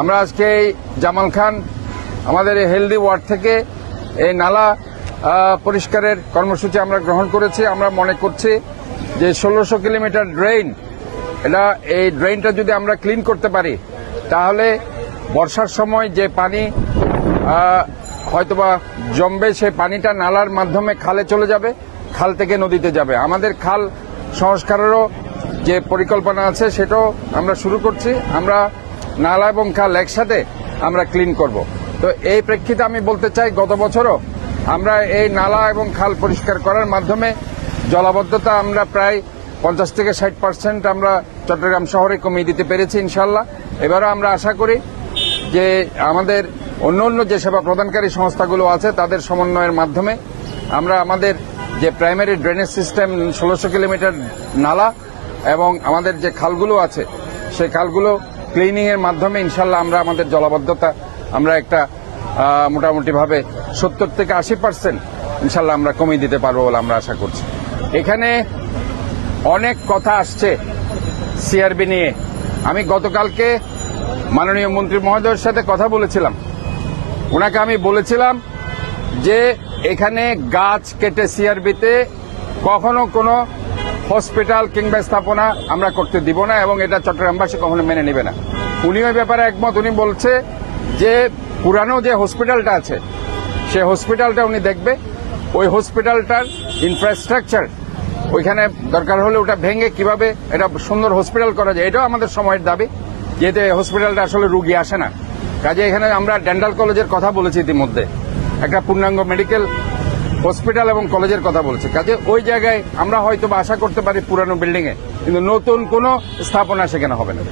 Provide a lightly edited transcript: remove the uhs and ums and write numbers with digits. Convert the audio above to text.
আমরা আজকে জামাল খান আমাদের এই হেলদি ওয়ার্ড থেকে এই নালা পরিষ্কারের কর্মসূচি আমরা গ্রহণ করেছি। আমরা মনে করছি যে 1600 কিলোমিটার ড্রেন, এই ড্রেনটা যদি আমরা ক্লিন করতে পারি তাহলে বর্ষার সময় যে পানি হয়তোবা জমবে সেই পানিটা নালার মাধ্যমে খালে চলে যাবে, খাল থেকে নদীতে যাবে। আমাদের খাল সংস্কারেরও যে পরিকল্পনা আছে সেটাও আমরা শুরু করছি। আমরা নালা এবং খাল একসাথে আমরা ক্লিন করব। তো এই প্রেক্ষিতে আমি বলতে চাই, গত বছরও আমরা এই নালা এবং খাল পরিষ্কার করার মাধ্যমে জলাবদ্ধতা আমরা প্রায় 50 থেকে 60% আমরা চট্টগ্রাম শহরে কমিয়ে দিতে পেরেছি ইনশাল্লাহ। এবারও আমরা আশা করি যে আমাদের অন্য যে সেবা প্রদানকারী সংস্থাগুলো আছে তাদের সমন্বয়ের মাধ্যমে আমরা আমাদের যে প্রাইমারি ড্রেনেজ সিস্টেম 1600 কিলোমিটার নালা এবং আমাদের যে খালগুলো আছে সেই খালগুলো ক্লিনিং এর মাধ্যমে ইনশাল্লাহ আমরা আমাদের জলাবদ্ধতা আমরা একটা মোটামুটিভাবে 70 থেকে 80% ইনশাল্লাহ আমরা কমিয়ে দিতে পারবো বলে আমরা আশা করছি। এখানে অনেক কথা আসছে সিআরবি নিয়ে। আমি গতকালকে মাননীয় মন্ত্রী মহোদয়ের সাথে কথা বলেছিলাম। ওনাকে আমি বলেছিলাম যে এখানে গাছ কেটে সিআরবিতে কখনো কোনো হসপিটাল কিংবা স্থাপনা আমরা করতে দিব না এবং এটা চট্টগ্রামবাসী কখনো মেনে নেবে না। উনি ওই ব্যাপারে একমত। উনি বলছে যে পুরানো যে হসপিটালটা আছে সেই হসপিটালটা উনি দেখবে, ওই হসপিটালটার ইনফ্রাস্ট্রাকচার ওইখানে দরকার হলে ওটা ভেঙে কিভাবে এটা সুন্দর হসপিটাল করা যায়, এটাও আমাদের সময়ের দাবি। যেহেতু এই হসপিটালটা আসলে রুগী আসে না, কাজে এখানে আমরা ডেন্টাল কলেজের কথা বলেছি ইতিমধ্যে, একটা পূর্ণাঙ্গ মেডিকেল হসপিটাল এবং কলেজের কথা বলছি। কাজে ওই জায়গায় আমরা হয়তো আশা করতে পারি পুরানো বিল্ডিং এ, কিন্তু নতুন কোনো স্থাপনা সেখানে হবে না।